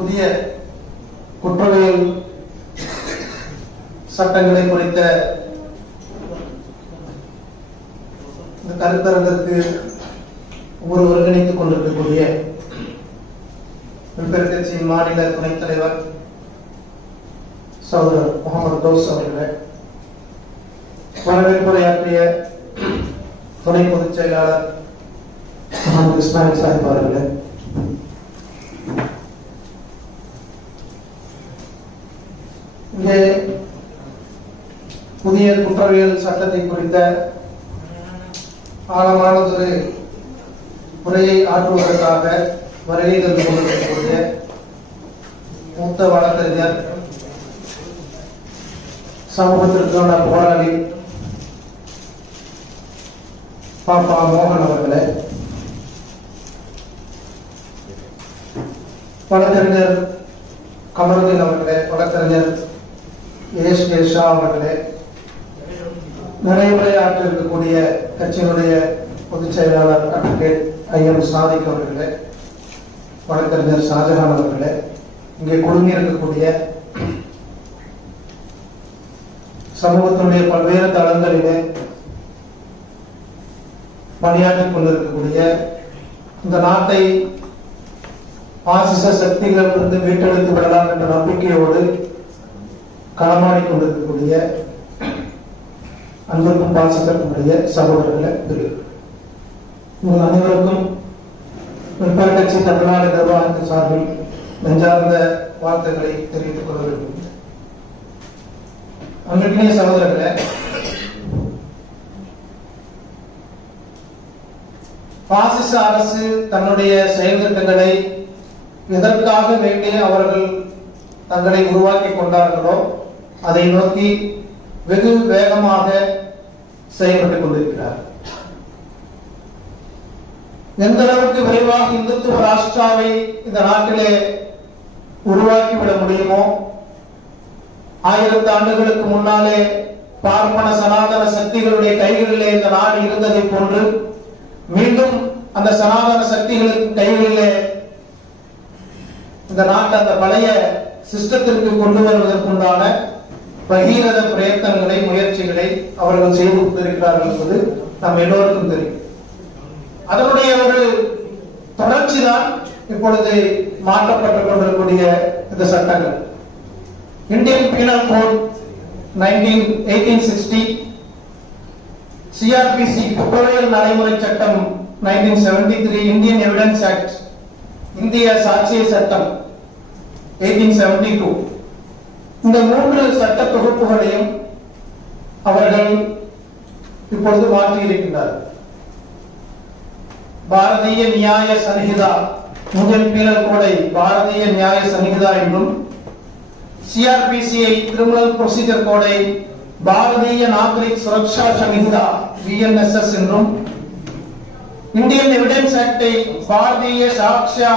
புதிய குற்றவியல் சட்டங்களை குறித்த இந்த கருத்தரங்கிற்கு ஒருங்கிணைத்துக் கொண்டிருக்கக்கூடிய வெல்ஃபேர் கட்சியின் மாநில துணைத் தலைவர் சகோதரர் முகமது தோஸ் அவர்களே, வரவேற்புரையாற்றிய துணை பொதுச் செயலாளர் முகமது இஸ்மாயில் சாஹிப் அவர்களே, இங்கே புதிய குற்றவியல் சட்டத்தை குறித்த ஆழமானதொரு உரையை ஆற்றுவதற்காக வருகை தந்து கொண்டிருக்கக்கூடிய மூத்த வழக்கறிஞர், சமூகத்திற்கான போராளி பாப்பா மோகன் அவர்களே, வழக்கறிஞர் கமருதீன் அவர்களே, வழக்கறிஞர் ஏஎஸ்கே ஷா அவர்களே, நிறைவுரை ஆற்றிருக்கக்கூடிய கட்சியினுடைய பொதுச் செயலாளர் அட்வொகேட் ஐஎம் சாதிக் அவர்களே, வழக்கறிஞர் ஷாஜஹான் அவர்களே, இங்கே குழுமி இருக்கக்கூடிய சமூகத்தினுடைய பல்வேறு தளங்களிலே பணியாற்றிக் கொண்டிருக்கக்கூடிய, இந்த நாட்டை பாசிச சக்திகளிலிருந்து மீட்டெடுத்து விடலாம் என்ற நம்பிக்கையோடு களமாடிக் கொண்டிருக்கக்கூடிய அன்புக்கும் பாசத்திற்குரிய சகோதரர்களே, உங்கள் அனைவருக்கும் வெல்ஃபேர் கட்சி தமிழ்நாடு நிர்வாகத்தின் சார்பில் நெஞ்சார்ந்த வாழ்த்துக்களை தெரிவித்துக் கொள்ள விரும்புகிறேன். அன்பிற்கினிய சகோதரர்களே, பாசிச அரசு தன்னுடைய செயல் திட்டங்களை எதற்காக வேண்டி அவர்கள் தங்களை உருவாக்கி கொண்டார்களோ அதை நோக்கி வெகு வேகமாக செயல்பட்டுக் கொண்டிருக்கிறார். எந்த அளவுக்கு விரைவாக இந்துத்துவ ராஷ்டிராவை இந்த நாட்டிலே உருவாக்கிவிட முடியுமோ, 1000 ஆண்டுகளுக்கு முன்னாலே பார்ப்பன சனாதன சக்திகளுடைய கைகளிலே இந்த நாடு இருந்ததை போன்று மீண்டும் அந்த சனாதன சக்திகளின் கைகளிலே இந்த நாட்டை அந்த பழைய சிஸ்டத்திற்கு கொண்டு வருவதற்குண்டான பகீரத பிரயத்தனங்களை, முயற்சிகளை அவர்கள் செய்து கொண்டிருக்கிறார்கள் என்பது நம் எல்லோருக்கும் தெரியும். அதனுடைய ஒரு தொடர்ச்சி தான் இப்பொழுது மாற்றப்பட்டுக் கொண்டிருக்கக்கூடிய இந்த சட்டங்கள். இந்தியன் பீனல் கோட் 1860, சிஆர்பிசி குற்றவியல் நடைமுறை சட்டம் 1973, இந்தியன் எவிடன்ஸ் ஆக்ட், இந்திய சாட்சிய சட்டம் 1872, இந்த 3 சட்ட தொகுப்புகளையும் அவர்கள் இப்பொழுது மாற்றியிருக்கின்றார்கள். பாரதிய நியாய சன்ஹிதா, இந்தியன் பீனல் கோடை பாரதிய நியாய சன்ஹிதா என்றும், சிஆர்பிசியை கிரிமினல் ப்ரொசீஜர் கோடை பாரதிய நாகரிக் சுரக்ஷா சன்ஹிதா பிஎன்எஸ்எஸ் என்றும், இந்தியன் எவிடன்ஸ் ஆக்டை பாரதிய சாக்ஷ்யா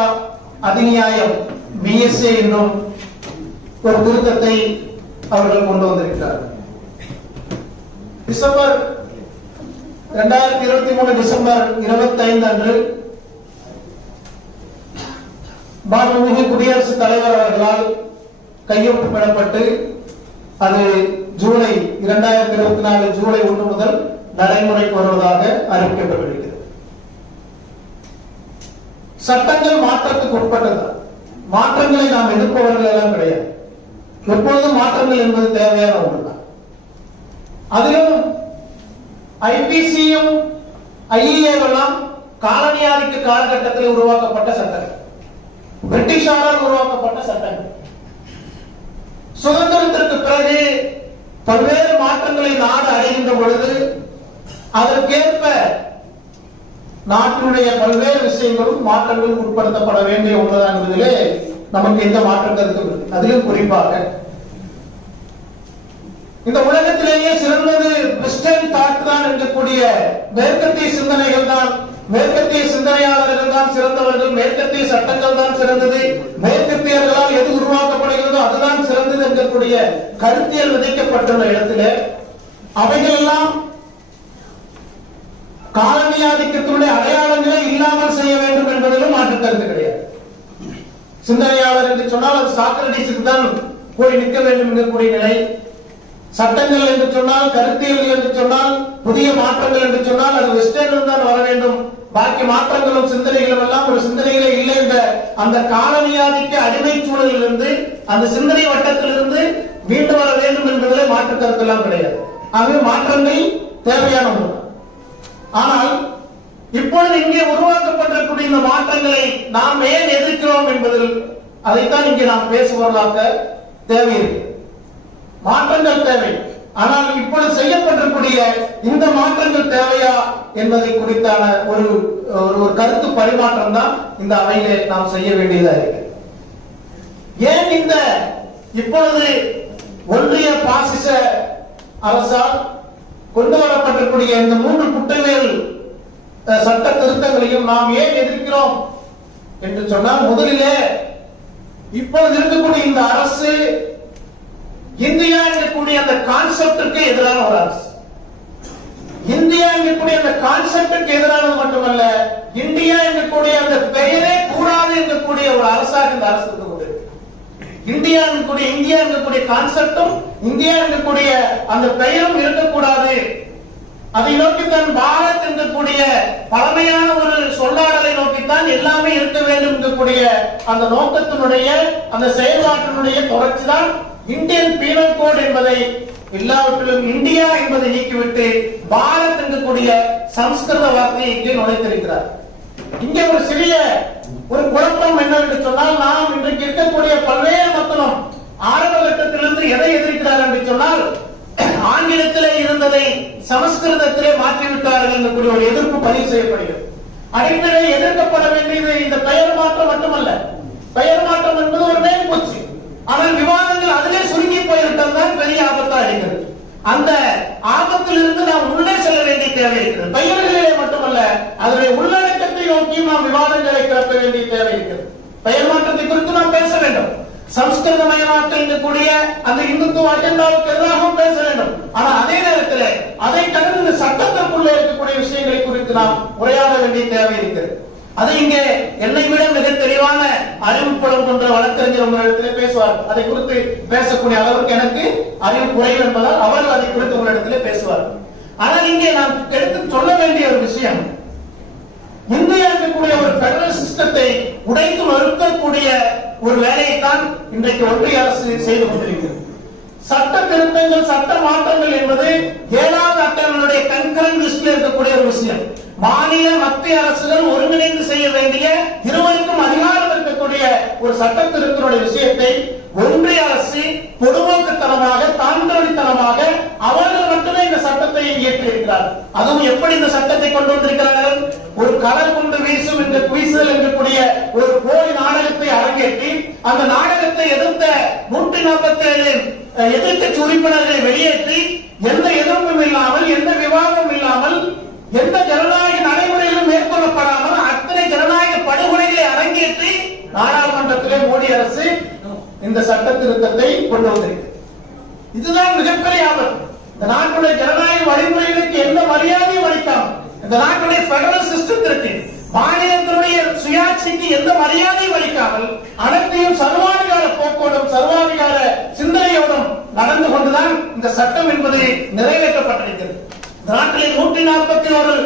அதிநியாயம் பிஎஸ்ஏ என்றும் ஒரு திருத்தத்தை அவர்கள் கொண்டு வந்திருக்கிறார்கள். டிசம்பர் 2023 டிசம்பர் 25 அன்று மாண்புமிகு குடியரசுத் தலைவர் அவர்களால் கையொப்பமிடப்பட்டு அது ஜூலை 2024 ஜூலை 1 முதல் நடைமுறைக்கு வருவதாக அறிவிக்கப்பட்டிருக்கிறது. சட்டங்கள் மாற்றத்துக்கு உட்பட்டது. மாற்றங்களை நாம் எதிர்ப்பவர்கள் எல்லாம் கிடையாது. எப்பொழுதும் மாற்றங்கள் என்பது தேவையான ஒன்றுதான். அதிலும் ஐபிசியும் ஐஏஎல்லாம் காலனியாதிக்க காலகட்டத்தில் உருவாக்கப்பட்ட சட்டங்கள், பிரிட்டிஷாரால் உருவாக்கப்பட்ட சட்டங்கள். சுதந்திரத்திற்கு பிறகு பல்வேறு மாற்றங்களை நாடு அடைகின்ற பொழுது அதற்கேற்ப நாட்டினுடைய பல்வேறு விஷயங்களும் மாற்றங்கள் உட்படுத்தப்பட வேண்டிய ஒன்றுதான் என்பதிலே நமக்கு எந்த மாற்றம் கருத்து. அதிலும் குறிப்பாக இந்த உலகத்திலேயே சிறந்தது வெஸ்டர்ன் தாட் தான் இருக்கக்கூடிய மேற்கத்திய சிந்தனைகள் தான், மேற்கத்திய சிந்தனையாளர்கள் தான் சிறந்தவர்கள், மேற்கத்திய சட்டங்கள் தான் சிறந்தது, மேற்கத்தியர்களால் எது உருவாக்கப்படுகிறதோ அதுதான் சிறந்தது என்கக்கூடிய கருத்தியல் விதைக்கப்பட்டுள்ள இடத்திலே அவைகள் எல்லாம் காலனியாதிக்கத்தினுடைய அடையாளங்களை இல்லாமல் செய்ய வேண்டும் என்பதிலும் மாற்று கருத்து கிடையாது. சிந்தனையாளர் என்று சொன்னால் அது சாக்ரடீஸுக்கு தான் போய் நிற்க வேண்டும் என்கக்கூடிய நிலை. சட்டங்கள் என்று சொன்னால், கருத்தியல்கள் என்று சொன்னால், புதிய மாற்றங்கள் என்று சொன்னால் அது வெஸ்டர்னில் தான் வர வேண்டும். பாக்கி மாற்றங்களும் சிந்தனைகளும் எல்லாம் ஒரு சிந்தனைகளே இல்லை என்ற அந்த காலனியாதிக்க அடிமை சூழலிலிருந்து, அந்த சிந்தனை வட்டத்திலிருந்து மீண்டு வர வேண்டும் என்பதிலே மாற்று கருத்தெல்லாம் கிடையாது. ஆகவே மாற்றங்கள் தேவையான ஒன்று. ஆனால் இப்பொழுது இங்கே உருவாக்கப்பட்டிருக்கூடிய இந்த மாற்றங்களை நாம் ஏன் எதிர்க்கிறோம் என்பதில் அதைத்தான் இங்கே நாம் பேசுவதாக தேவை இருக்கு. மாற்றங்கள் தேவை. ஆனால் இப்பொழுது செய்யப்பட்டிருக்கூடிய இந்த மாற்றங்கள் தேவையா என்பதை குறித்தான ஒரு கருத்து பரிமாற்றம் தான் இந்த அவையிலே நாம் செய்ய வேண்டியதா இருக்கு. ஏன் இந்த இப்பொழுது ஒன்றிய பாசிச அரசால் கொண்டு வரப்பட்டிருக்கூடிய இந்த 3 குற்றவியல் சட்ட திருத்தங்களையும் நாம் ஏன் எதிர்க்கிறோம் என்று சொன்னால், முதலிலே இப்பொழுது இருக்கக்கூடிய இந்த அரசு இந்தியா என்கக்கூடிய அந்த கான்செப்டுக்கு எதிரான ஒரு அரசு. இந்தியா என்கக்கூடிய அந்த கான்செப்டுக்கு எதிரானது மட்டுமல்ல, இந்தியா என்கக்கூடிய அந்த பெயரே கூடாது என்கக்கூடிய ஒரு அரசாக இந்த அரசு இருந்து கொண்டிருக்கு. இந்தியா என்கக்கூடிய கான்செப்டும், இந்தியா என்கக்கூடிய அந்த பெயரும் இருக்கக்கூடாது. அதை நோக்கித்தான் பாரத் என்கக்கூடிய பழமையான ஒரு சொல்லாடலை நோக்கித்தான் எல்லாமே இருக்க வேண்டும் என்கக்கூடிய அந்த நோக்கத்தினுடைய அந்த செயல்பாட்டினுடைய தொடர்ச்சி தான் இந்தியன் பீனல் கோட் என்பதை எல்லாவற்றிலும் இந்தியா என்பதை நீக்கிவிட்டு பாரத் என்கக்கூடிய சமஸ்கிருத வார்த்தையை இங்கே நுழைத்திருக்கிறார். இங்கே ஒரு சிறிய ஒரு குழப்பம் என்னவென்று சொன்னால், நாம் இன்றைக்கு இருக்கக்கூடிய பல்வேறு மக்களும் ஆரம்ப கட்டத்திலிருந்து எதை எதிர்க்கிறார் என்று சொன்னால், ஆங்கிலத்திலே இருந்ததை சமஸ்கிருதத்திலே மாற்றிவிட்டார்கள் என்கக்கூடிய ஒரு எதிர்ப்பு பதிவு செய்யப்படுகிறது. அடிப்படை எதிர்க்கப்பட வேண்டியது இந்த பெயர் மாற்றம் மட்டுமல்ல. பெயர் மாற்றம் என்பது ஒரு மேற்பூச்சு. ஆனால் விவாதங்கள் அதிலே சுருங்கி போய்விட்டால் தான் பெரிய ஆபத்தா இருக்கிறது. அந்த ஆபத்திலிருந்து நாம் உள்ளே செல்ல வேண்டிய தேவை இருக்கிறது. பெயர்களிலே மட்டுமல்ல, அதனுடைய உள்ளடக்கத்தை நோக்கியும் நாம் விவாதங்களை கிளப்ப வேண்டிய தேவை இருக்கிறது. பெயர் மாற்றத்தை குறித்து நாம் பேச வேண்டும். சமஸ்கிருதமயமாக்கல் கூடிய அந்த இந்துத்துவ அஜெண்டாவுக்கு எதிராகவும் பேச வேண்டும். ஆனால் அதே நேரத்தில் அதை கடந்து சட்டத்திற்குள்ளே இருக்கக்கூடிய விஷயங்களை குறித்து நாம் உரையாட வேண்டிய தேவை இருக்கிறது. அது இங்கே என்னை விட மிக தெளிவான அறிவுப்படம் கொண்ட வழக்கறிஞர் உங்களிடத்திலே பேசுவார். அதை குறித்து பேசக்கூடிய அளவுக்கு எனக்கு அறிவு குறைவு என்பதால் அவர்கள் அதை குறித்து உங்களிடத்திலே பேசுவார். ஆனால் இங்கே நாம் எடுத்து சொல்ல வேண்டிய ஒரு விஷயம், இந்தியா இருக்கக்கூடிய ஒரு பெடரல் சிஸ்டத்தை உடைத்து மறுக்கக்கூடிய ஒரு வேலையைத்தான் இன்றைக்கு ஒன்றிய அரசு செய்து கொண்டிருக்கிறது. சட்ட திருத்தங்கள், சட்ட மாற்றங்கள் என்பது 7வது அட்டவணையுடைய கன்கரண்ட் லிஸ்ட்ல இருக்கக்கூடிய ஒரு விஷயம். மாநில மத்திய அரசுகள் ஒருங்கிணைந்து செய்ய வேண்டிய, இருவருக்கும் அதிகாரம் இருக்கக்கூடிய ஒரு சட்ட திருத்தனுடைய விஷயத்தை ஒன்றிய அரசு பொதுமோக்குத்தனமாக, தாண்டோடித்தனமாக அவர்கள் மட்டுமே இந்த சட்டத்தை இயற்றி இருக்கிறார்கள். அதுவும் எப்படி இந்த சட்டத்தை கொண்டு வந்திருக்கிறார்கள்? ஒரு கலர் கொண்டு வீசும் என்ற குவிசல் என்கக்கூடிய ஒரு போலி நாடகத்தை அரங்கேற்றி, அந்த நாடகத்தை எதிர்த்த 147 எதிர்க்கட்சி உறுப்பினர்களை வெளியேற்றி, எந்த எதிர்ப்பும் இல்லாமல், எந்த விவாதமும் இல்லாமல், எந்த ஜனநாயக நடைமுறைகளும் மேற்கொள்ளப்படாமல் அத்தனை ஜனநாயக படுகொலைகளை அரங்கேற்றி நாடாளுமன்றத்திலே மோடி அரசு இந்த சட்ட திருத்தத்தை கொண்டு வந்திருக்கு. இதுதான் மிகப்பெரிய ஆபத்து. இந்த நாட்டுடைய ஜனநாயக வழிமுறைகளுக்கு எந்த மரியாதையும் அளிக்காமல், இந்த நாட்டுடைய பெடரல் சிஸ்டத்திற்கு, மாநிலத்தினுடைய சுயாட்சிக்கு எந்த மரியாதையும் அளிக்காமல், அனைத்தையும் சர்வாதிகார போக்கோடும் சர்வாதிகார சிந்தனையோடும் நடந்து கொண்டுதான் இந்த சட்டம் என்பது நிறைவேற்றப்பட்டிருக்கிறது. நாட்டிலே 141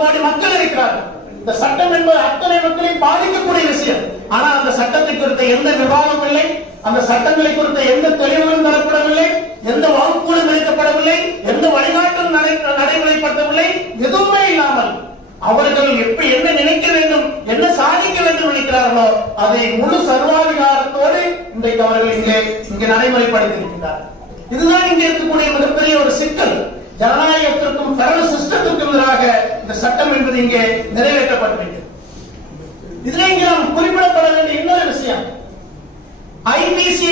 கோடி மக்கள் இருக்கிறார்கள். இந்த சட்டம் என்பது அத்தனை மக்களை பாதிக்கக்கூடிய விஷயம். ஆனால் அந்த சட்டத்தை குறித்த எந்த விவாதம் இல்லை, அந்த சட்டங்களை குறித்த எந்த தெளிவுகளும் தரப்படவில்லை, எந்த வகுப்புகளும் அளிக்கப்படவில்லை, எந்த வழிகாட்டும் நடைமுறைப்படுத்தவில்லை. எதுவுமே இல்லாமல் அவர்கள் எப்படி என்ன நினைக்க வேண்டும், என்ன சாதிக்க வேண்டும் நினைக்கிறார்களோ அதை முழு சர்வாதிகாரத்தோடு இன்றைக்கு அவர்கள் இங்கே நடைமுறைப்படுத்தியிருக்கிறார். இதுதான் இங்கே இருக்கக்கூடிய மிகப்பெரிய ஒரு சிக்கல். ஜனநாயகத்திற்கும் பெடரல் சிஸ்டத்திற்கும் எதிராக இந்த சட்டம் என்பது இங்கே நிறைவேற்றப்பட்டிருக்கிறது. இதில் இங்கே நாம் குறிப்பிடப்பட வேண்டிய இன்னொரு விஷயம், ஐபிசி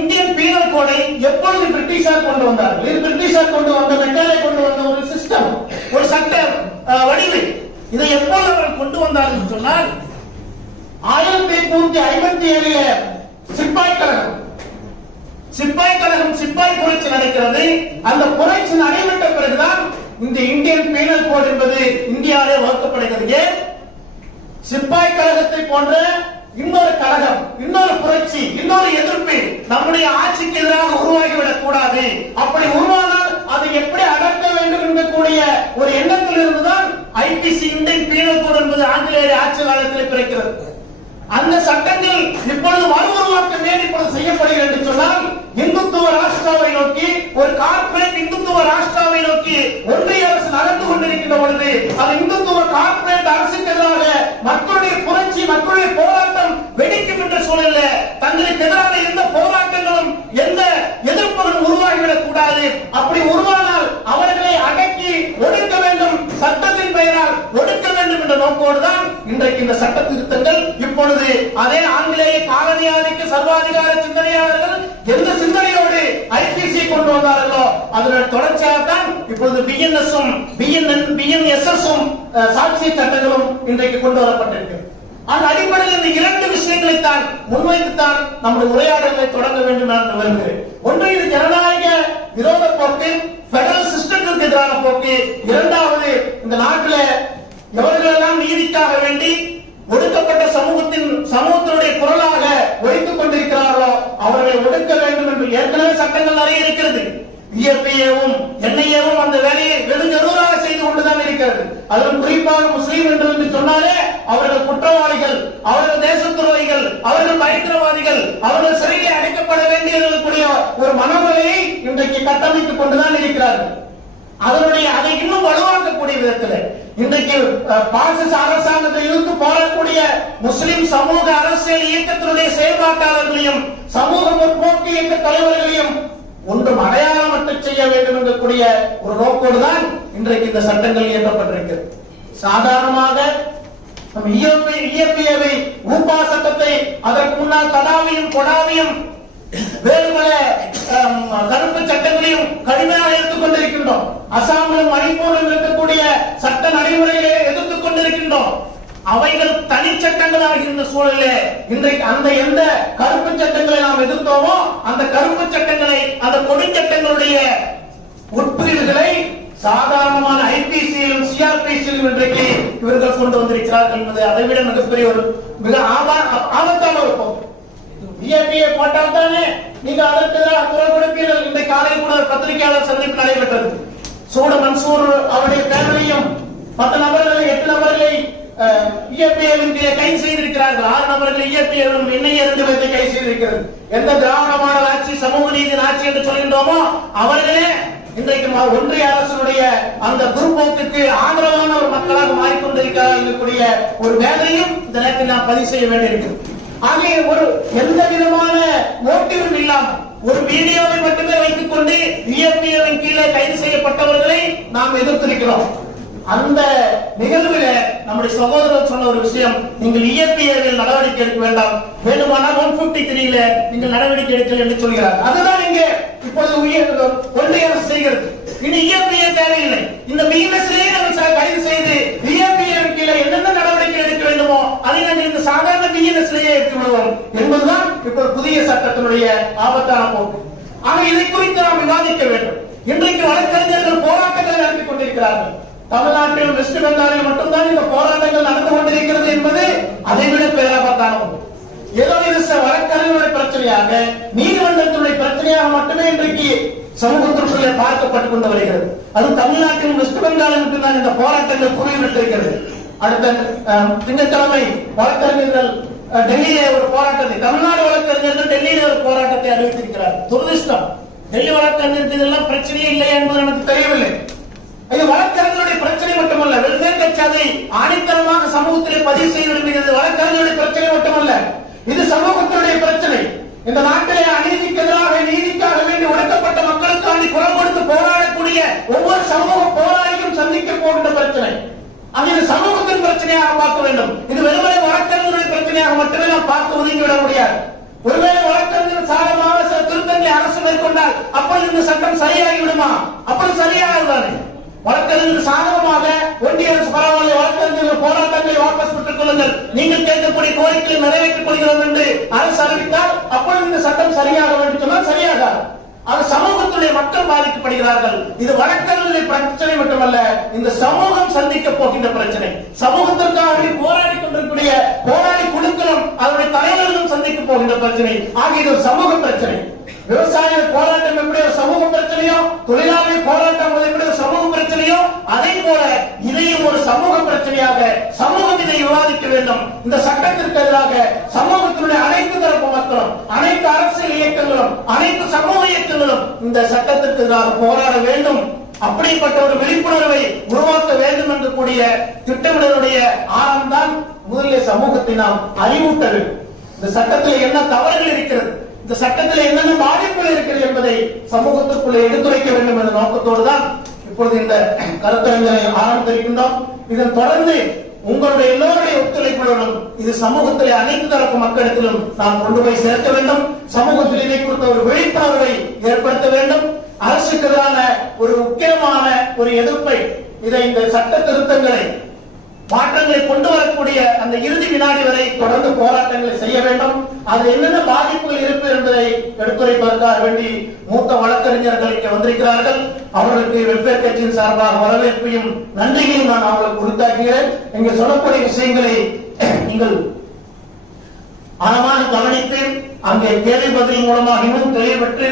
இந்தியன் பீனல் கோடை எப்பொழுது பிரிட்டிஷார் கொண்டு வந்தார்கள்? இது பிரிட்டிஷார் கொண்டு வந்த, மெட்டாலை கொண்டு வந்த ஒரு சிஸ்டம், ஒரு சட்ட வடிவு. இதை எப்பொழுது அவர்கள் கொண்டு வந்தார்கள் சொன்னால், 1857 சிப்பாய் கழகம், சிப்பாய் புரட்சி நடக்கிறது. அந்த புரட்சி நடைபெற்ற பிறகுதான் இந்த இந்தியன் பீனல் கோட் என்பது இந்தியாவிலே வகுக்கப்படுகிறது. சிப்பாய் கழகத்தை போன்ற இன்னொரு போராட்டம், இன்னொரு புரட்சி, இன்னொரு எதிர்ப்பு நம்முடைய ஆட்சிக்கு எதிராக உருவாகிவிடக் கூடாது. அப்படி உருவானால் அதை எப்படி அடக்க வேண்டும் என்கூடிய ஒரு எண்ணத்தில் இருந்துதான் ஐபிசி இந்தியன் பீனல் கோட் என்பது ஆங்கிலேய ஆட்சி காலத்தில் பிறக்கிறது. அந்த சட்டங்கள் இப்பொழுது மறுஉருவாக்கம் இப்பொழுது செய்யப்படுகிறது என்று சொன்னால், இந்துத்துவ ராஷ்டிராவை நோக்கி, ஒரு கார்ப்பரேட் இந்துத்துவ ராஷ்டிராவை நோக்கி ஒன்றிய அரசு நடந்து கொண்டிருக்கின்ற பொழுது, அது இந்துத்துவ கார்ப்பரேட் அரசுக்கு எதிராக மக்களுடைய புரட்சி, மக்களுடைய போராட்டம் வெடிக்கும் என்ற சூழலில் தங்களுக்கு எதிரான எந்த போராட்டங்களும் எந்த எதிர்ப்புகளும் உருவாகிவிடக் கூடாது. அப்படி உருவானால் அவர்களை அடக்கி ஒடுக்க வேண்டும், சட்டத்தின் பெயரால் ஒடுக்க வேண்டும் என்ற நோக்கோடுதான் இன்றைக்கு இந்த சட்ட திருத்தங்கள். இப்பொழுது அதே ஆங்கிலேய காலனி ஆதிக்க சர்வாதிகார சிந்தனையாளர்கள் எந்த சிந்தனையோடு ஐபிசி கொண்டு வந்தார்களோ அதனுடைய தொடர்ச்சியாகத்தான் இப்பொழுது பிஎன்எஸும் பிஎன்எஸ்எஸும் சாட்சி சட்டங்களும் இன்றைக்கு கொண்டு வரப்பட்டிருக்கிறது. அந்த அடிப்படையில் இந்த இரண்டு விஷயங்களை தான் முன்வைத்துத்தான் நம்முடைய உரையாடலை தொடங்க வேண்டும் என்று வருகிறேன். ஒன்று, இது ஜனநாயக விரோத போக்கு, பெடரல் சிஸ்டத்திற்கு எதிரான போக்கு. இரண்டாவது, இந்த நாட்டில் எவர்களெல்லாம் நீதிக்காக வேண்டி ஒடுக்கப்பட்ட சமூகத்தினுடைய குரலாக ஒழித்துக் கொண்டிருக்கிறார்களோ அவர்களை ஒடுக்க வேண்டும் என்று ஏற்கனவே சட்டங்கள் நிறைய இருக்கிறது. இஎப்பிஏவும் என்ஐஏவும் அந்த வேலையை வெறுங்கருவராக செய்து கொண்டுதான் இருக்கிறது. அதிலும் குறிப்பாக முஸ்லீம் என்று சொன்னாலே அவர்கள் குற்றவாளிகள், அவர்கள் தேச துரோகிகள், அவர்கள் பயங்கரவாதிகள், அவர்கள் சிறையில் அடைக்கப்பட வேண்டிய ஒரு மனநிலையை இன்றைக்கு கட்டமைத்துக் கொண்டுதான் இருக்கிறார்கள். அதை இன்னும் வலுவாக்கக்கூடிய விதத்தில் இன்றைக்கு பாசிச அரசாங்கத்தை எதிர்த்து போராடக்கூடிய முஸ்லிம் சமூக அரசியல் இயக்கத்தினுடைய செயல்பாட்டாளர்களையும் சமூக முற்போக்கு இயக்க தலைவர்களையும் ஒன்றும் அடையாளமற்ற செய்ய வேண்டும் என்கூடிய ஒரு நோக்கோடு தான் இன்றைக்கு இந்த சட்டங்கள் இயற்றப்பட்டிருக்கிறது. சாதாரணமாக இஎப்பிஏவை ஊப்பா சட்டத்தை அதற்கு முன்னால் தடாவையும் கொடாவையும் வேறு பல கருப்பு சட்டங்களையும் கடுமையாக எடுத்துக் கொண்டிருக்கின்றோம். அசாமிலும் மணிப்பூரிலும் இருக்கக்கூடிய சட்ட நடைமுறைகளை எதிர்த்துக் கொண்டிருக்கின்றோம். அவைகள் தனி சட்டங்களாக இருந்த சூழலில் இன்றைக்கு அந்த எந்த கருப்பு சட்டங்களை நாம் எதிர்த்தோமோ அந்த கருப்பு சட்டங்களை, அந்த கொடி சட்டங்களுடைய உட்பிரிவுகளை சாதாரணமான ஐபிசியிலும் சிஆர்பிசியிலும் இன்றைக்கு இவர்கள் கொண்டு வந்திருக்கிறார்கள் என்பது அதைவிட மிகப்பெரிய ஒரு மிக ஆபத்தான ஒரு போக்கு. இஎப்பிஏ போட்டால் தானே நீங்க அதற்கு எதிராக குரல் கொடுப்பீர்கள். இந்த காலை கூட பத்திரிகையாளர் சந்திப்பு நடைபெற்றது. சூட மன்சூர் அவருடைய பேரலையும் 10 நபர்களை 8 நபர்களை இஎப்பிஏவின் கைது செய்திருக்கிறார்கள். 6 நபர்கள் இஎப்பிஏவின் என்ஐஏ 2 பேரை கைது செய்திருக்கிறது. எந்த திராவிட மாடல் ஆட்சி, சமூக நீதி ஆட்சி என்று சொல்கின்றோமோ அவர்களே இன்றைக்கு ஒன்றிய அரசுடைய அந்த துர்போக்குக்கு ஆதரவான ஒரு மக்களாக மாறிக்கொண்டிருக்கிறார்கள். ஒரு வேலையும் இந்த நேரத்தில் நாம் பதிவு செய்ய வேண்டியிருக்கிறது. ஆகிய ஒரு எந்த விதமான மோட்டிவும் இல்லாமல் ஒரு வீடியோவை மட்டுமே வைத்துக் கொண்டு இஎப்பிஏவின் கீழே கைது செய்யப்பட்டவர்களை நாம் எதிர்த்திருக்கிறோம். அந்த நிகழ்வில் நம்முடைய சகோதரர் சொன்ன ஒரு விஷயம், நீங்கள் இஎப்பிஏவில் நடவடிக்கை எடுக்க வேண்டாம், வேண்டுமானால் 153 நீங்கள் நடவடிக்கை எடுக்க என்று சொல்கிறார். அதுதான் இங்கே இப்போது ஒன்றிய அரசு செய்கிறது. இனி இஎப்பிஏ தேவையில்லை. இந்த பிஎன்எஸ்லேயே கைது செய்து இஎப்பிஏவின் கீழே என்னென்ன நடவடிக்கை எடுக்க வேண்டுமோ அதை நாங்கள் இந்த சாதாரண பிஎன்எஸ்லேயே எடுத்து விடுவோம் என்பதுதான் இப்போது புதிய சட்டத்தினுடைய ஆபத்தான போக்கு. ஆனால் இதை குறித்து நாம் விவாதிக்க வேண்டும். இன்றைக்கு வழக்கறிஞர்கள் போராட்டங்கள் நடத்திக் கொண்டிருக்கிறார்கள். தமிழ்நாட்டிலும் வெஸ்ட் பெங்காலில் மட்டும்தான் இந்த போராட்டங்கள் நடந்து கொண்டிருக்கிறது என்பது அதைவிட பேராபத்தான ஒன்று. ஏதோ இது வழக்கறிஞருடைய பிரச்சனையாக, நீதிமன்றத்தினுடைய பிரச்சனையாக மட்டுமே இன்றைக்கு சமூகத்திற்குள்ளே பார்க்கப்பட்டுக் கொண்டு வருகிறது. அது தமிழ்நாட்டிலும் வெஸ்ட் பெங்காலில் மட்டும்தான் இந்த போராட்டங்கள் குறைவிட்டிருக்கிறது. அடுத்த திங்கட்கிழமை வழக்கறிஞர்கள் டெல்லியிலே ஒரு போராட்டத்தை, தமிழ்நாடு வழக்கறிஞர்கள் டெல்லியிலே ஒரு போராட்டத்தை அறிவித்திருக்கிறார். துரதிர்ஷ்டம். டெல்லி வழக்கறிஞருக்கு இதெல்லாம் பிரச்சனையே இல்லை என்பது எனக்கு தெரியவில்லை. இது வழக்கறிஞருடைய பிரச்சனை மட்டுமல்ல, வெல்ஃபேர் கட்சி அதை ஆணித்தரமாக சமூகத்திலே பதிவு செய்து விரும்புகிறது. வழக்கறிஞருடைய பிரச்சனை மட்டுமல்ல, இது சமூகத்தினுடைய பிரச்சனை. இந்த நாட்டிலே அநீதிக்கு எதிராக நீதிக்காக வேண்டி ஒடுக்கப்பட்ட மக்களுக்காண்டி குரல் கொடுத்து போராடக்கூடிய ஒவ்வொரு சமூக போராளியும் சந்திக்க போகின்ற பிரச்சனை. அது இது சமூகத்தின் பிரச்சனையாக பார்க்க வேண்டும். இது வெறுமனே வழக்கறிஞருடைய பிரச்சனையாக மட்டுமே நாம் பார்த்து ஒதுங்கிவிட முடியாது. ஒருவேளை வழக்கறிஞர் சாதகமாக சில திருத்தங்களை அரசு மேற்கொண்டால் அப்பொழுது இந்த சட்டம் சரியாகி விடுமா? அப்படி சரியாகதானே. வழக்கறிஞர் சாதகமாக ஒன்றிய அரசு பரவாயில்லை, வழக்கறிஞர்கள் போராட்டங்களை வாபஸ் பெற்றுக் கொள்ளுங்கள், நீங்கள் கேட்கக்கூடிய கோரிக்கையை நிறைவேற்றிக் கொள்கிறோம் என்று அரசு அறிவித்தால் அப்பொழுது இந்த சட்டம் சரியாக வேண்டும் சொன்னால் சரியாகாது. அது சமூகத்துடைய மக்கள் பாதிக்கப்படுகிறார்கள். இது வழக்கறிஞருடைய பிரச்சனை மட்டுமல்ல, இந்த சமூகம் சந்திக்க போகின்ற பிரச்சனை. சமூகத்திற்காக போராடி கொண்டிருக்கூடிய போராடி குழுக்களும் அதனுடைய தலைவர்களும் சந்திக்க போகின்ற பிரச்சனை. ஆக இது ஒரு சமூக பிரச்சனை. விவசாய போராட்டம் எப்படி ஒரு சமூக பிரச்சனையோ, தொழிலாளர் போராட்டம் எப்படி ஒரு சமூக பிரச்சனையோ, அதே போல இதையும் ஒரு சமூக பிரச்சனையாக சமூகம் இதை விவாதிக்க வேண்டும். இந்த சட்டத்திற்கு எதிராக சமூகத்தினுடைய அனைத்து தரப்பு மக்களும், அனைத்து அரசியல் இயக்கங்களும், அனைத்து சமூக இயக்கங்களும் இந்த சட்டத்திற்கு எதிராக போராட வேண்டும். அப்படிப்பட்ட ஒரு விழிப்புணர்வை உருவாக்க வேண்டும் என்று கூடிய திட்டமிடலுடைய ஆரம்பம்தான் முதலில் சமூகத்தை நாம் அறிவூட்ட வேண்டும். இந்த சட்டத்தில் என்ன தவறுகள் இருக்கிறது, இந்த சட்டத்தில் என்னென்ன பாதிப்புகள் இருக்கிறது என்பதை சமூகத்திற்குள்ளே எடுத்துரைக்க வேண்டும் என்ற நோக்கத்தோடு தான் இப்பொழுது இந்த கருத்தரங்களை ஆரம்பித்திருக்கின்றோம். இதன் தொடர்ந்து உங்களுடைய எல்லோருடைய ஒத்துழைப்புடன் இது சமூகத்திலே அனைத்து தரப்பு மக்களிடத்திலும் நாம் கொண்டு போய் சேர்க்க வேண்டும். சமூகத்தில் இதை குறித்த ஒரு விழிப்புணர்வை ஏற்படுத்த வேண்டும். அரசுக்கு எதிரான ஒரு முக்கியமான ஒரு எதிர்ப்பை, இதை இந்த சட்ட திருத்தங்களை மாற்றங்களை கொண்டு வரக்கூடிய அந்த இறுதி வினாடி வரை தொடர்ந்து போராட்டங்களை செய்ய வேண்டும். அது என்னென்ன பாதிப்புகள் இருப்பது என்பதை எடுத்துரைப்பதற்காக வேண்டி மூத்த வழக்கறிஞர்கள் இங்கே வந்திருக்கிறார்கள். அவர்களுக்கு வெல்ஃபேர் கட்சியின் சார்பாக வரவேற்பையும் நன்றியையும் நான் அவர்களுக்கு உறுத்தாக்குகிறேன். இங்கே சொல்லக்கூடிய விஷயங்களை நீங்கள் ஆழமாக கவனித்து அங்கே கேள்வி பதில் மூலமாக இன்னும் தெளிவுபெற்று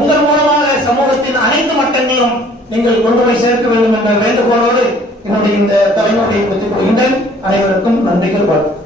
உங்கள் மூலமாக சமூகத்தின் அனைத்து மட்டங்களிலும் நீங்கள் கொண்டு போய் சேர்க்க வேண்டும் என்ற வேண்டுகோளோடு என்னுடைய இந்த தலைமுறையை பற்றிக் கொள்கின்றேன். அனைவருக்கும் நன்றிகள் வாழ்த்து.